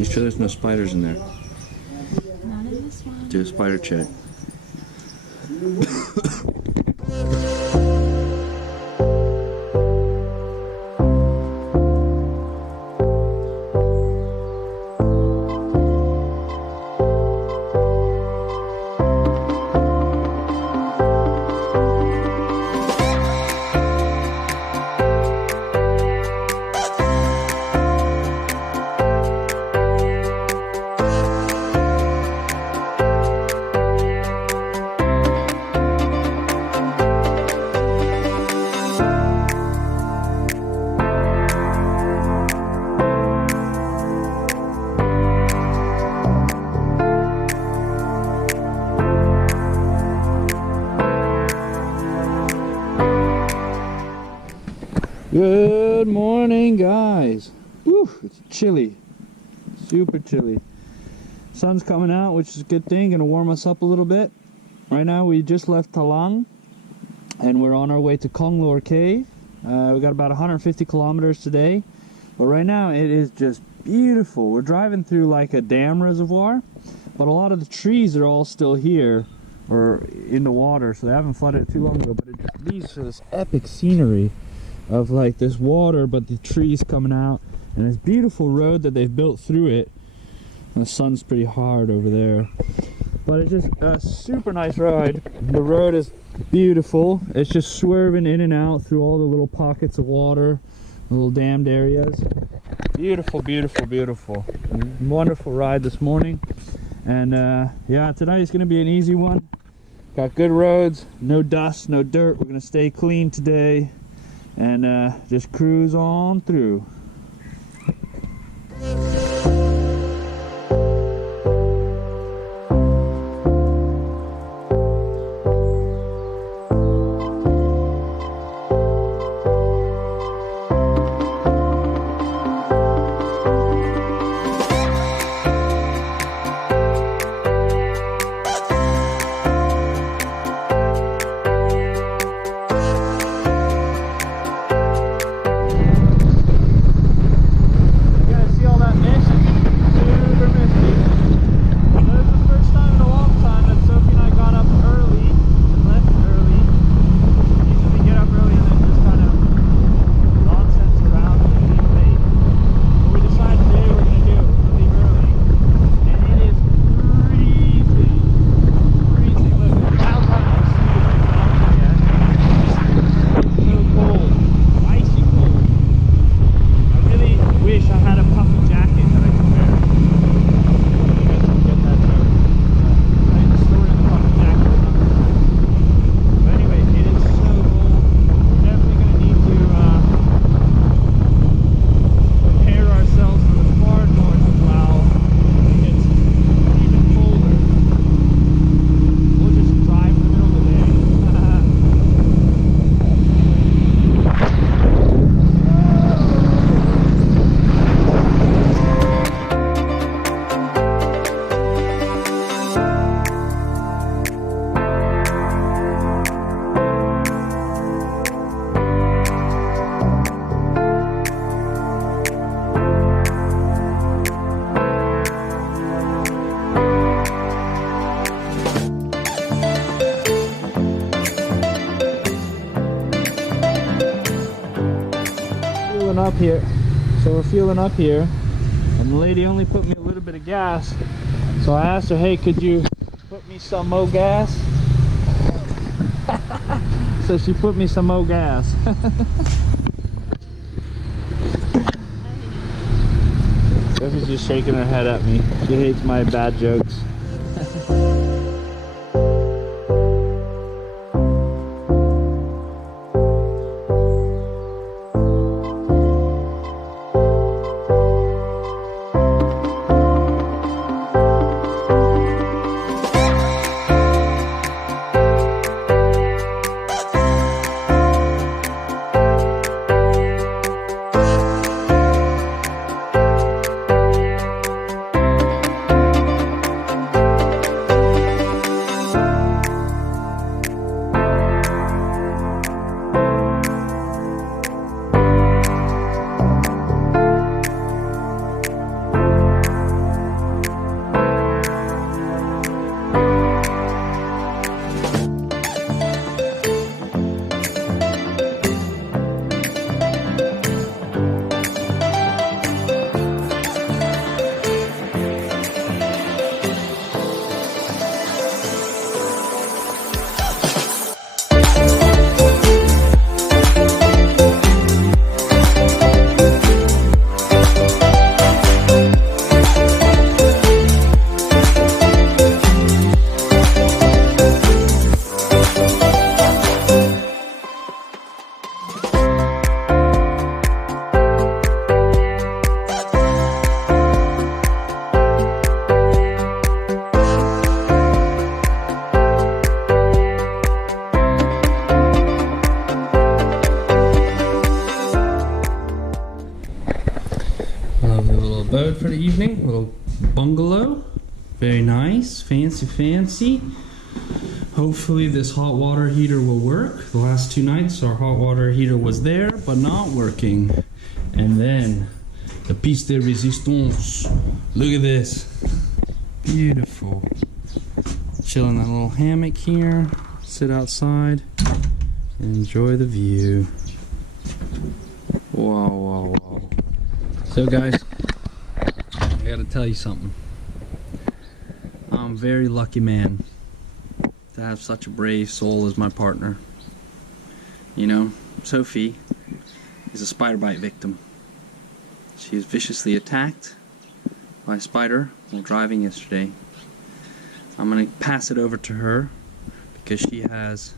You sure there's no spiders in there? Not in this one. Do a spider check. Good morning, guys. Woo, it's chilly, super chilly. Sun's coming out, which is a good thing, gonna warm us up a little bit. Right now we just left Thalang and we're on our way to Konglor Cave. We got about 150 kilometers today, but right now it is just beautiful. We're driving through like a dam reservoir, but a lot of the trees are all still here or in the water, so they haven't flooded it too long ago, but it leads to this epic scenery of like this water, but the trees coming out, and this beautiful road that they've built through it. And the sun's pretty hard over there, but it's just a super nice ride. The road is beautiful. It's just swerving in and out through all the little pockets of water, little dammed areas. Beautiful, beautiful, beautiful. Wonderful ride this morning. And yeah, tonight is going to be an easy one. Got good roads, no dust, no dirt. We're going to stay clean today and just cruise on through. Up here, so we're fueling up here, and the lady only put me a little bit of gas, so I asked her, hey, could you put me some more gas? So she put me some more gas. Sophie's just shaking her head at me. She hates my bad jokes. for the evening. A little bungalow. Very nice. Fancy, fancy. Hopefully this hot water heater will work. The last 2 nights our hot water heater was there, but not working. And then the piece de resistance. Look at this. Beautiful. Chill in that little hammock here. Sit outside and enjoy the view. Wow, wow, wow. So guys, I gotta tell you something. I'm a very lucky man to have such a brave soul as my partner. You know, Sophie is a spider bite victim. She was viciously attacked by a spider while driving yesterday. I'm gonna pass it over to her because she has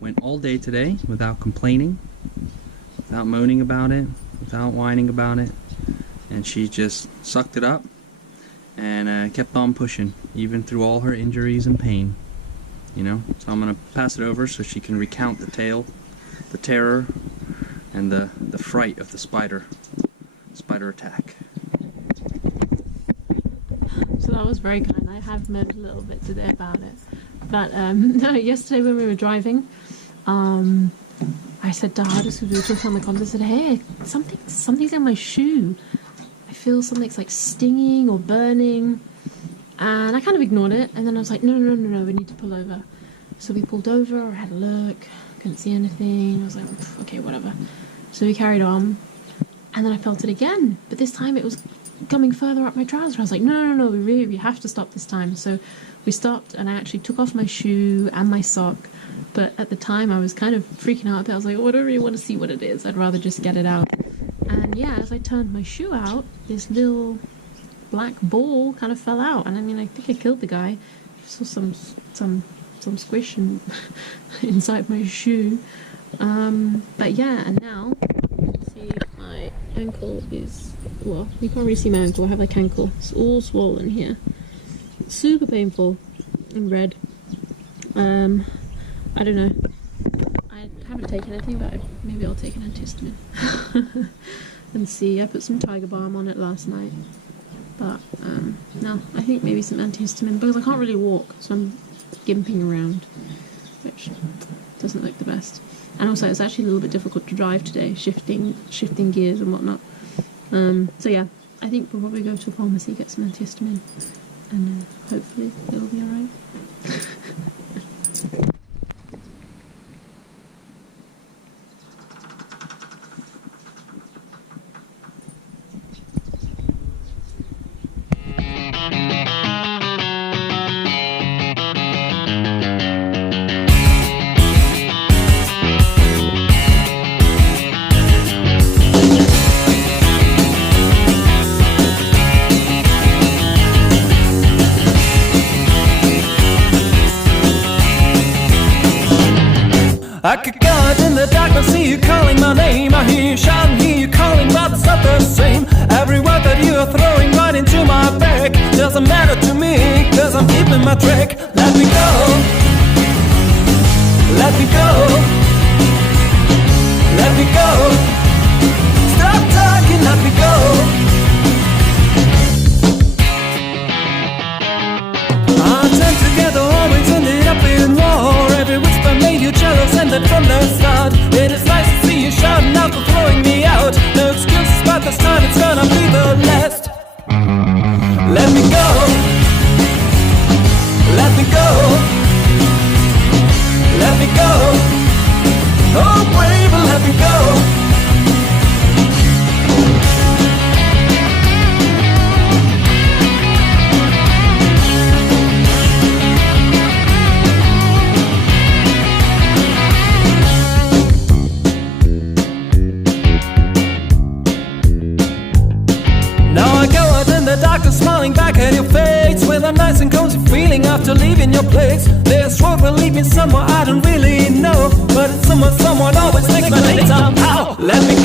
went all day today without complaining, without moaning about it, without whining about it, and she just sucked it up and kept on pushing, even through all her injuries and pain. You know, so I'm gonna pass it over so she can recount the tale, the terror, and the fright of the spider attack. So that was very kind. I have moaned a little bit today about it. But no, yesterday when we were driving, I said to Hardest, we were talking on the comms, I said, hey, something's in my shoe. I feel something's like stinging or burning. And I kind of ignored it. And then I was like, no, we need to pull over. So we pulled over, I had a look, couldn't see anything. I was like, okay, whatever. So we carried on. And then I felt it again. But this time it was coming further up my trouser. I was like, no, we have to stop this time. So we stopped and I actually took off my shoe and my sock. But at the time I was kind of freaking out a bit. I was like, oh, I don't really want to see what it is. I'd rather just get it out. And yeah, as I turned my shoe out, this little black ball kind of fell out. And I mean, I think I killed the guy. I saw some squish inside my shoe. But yeah, and now see my ankle is, well, you can't really see my ankle. I have like ankle. It's all swollen here. It's super painful and red. I don't know. I haven't taken anything, but maybe I'll take an antihistamine. And see, I put some Tiger Balm on it last night. But no, I think maybe some antihistamine because I can't really walk, so I'm gimping around, which doesn't look the best. And also, it's actually a little bit difficult to drive today, shifting gears and whatnot. So yeah, I think we'll probably go to a pharmacy, get some antihistamine, and hopefully it'll be alright. I could go out in the darkness, see you calling my name. I hear you shouting, hear you calling, but it's not the same. Every word that you are throwing right into my back doesn't matter to me, cause I'm keeping my track. Let me go, let me go, let me go. Stop talking, let me go. Our time together always ended up in war. Every whisper made you jealous, and that from the start. It is nice to see you shouting out for throwing me out. No excuses, but this time it's gonna be the last. Let me go, let me go, let me go. Oh baby, let me go. The doctor smiling back at your face with a nice and cozy feeling after leaving your place. This road will lead me somewhere I don't really know, but it's somewhere someone always takes my name somehow. Let me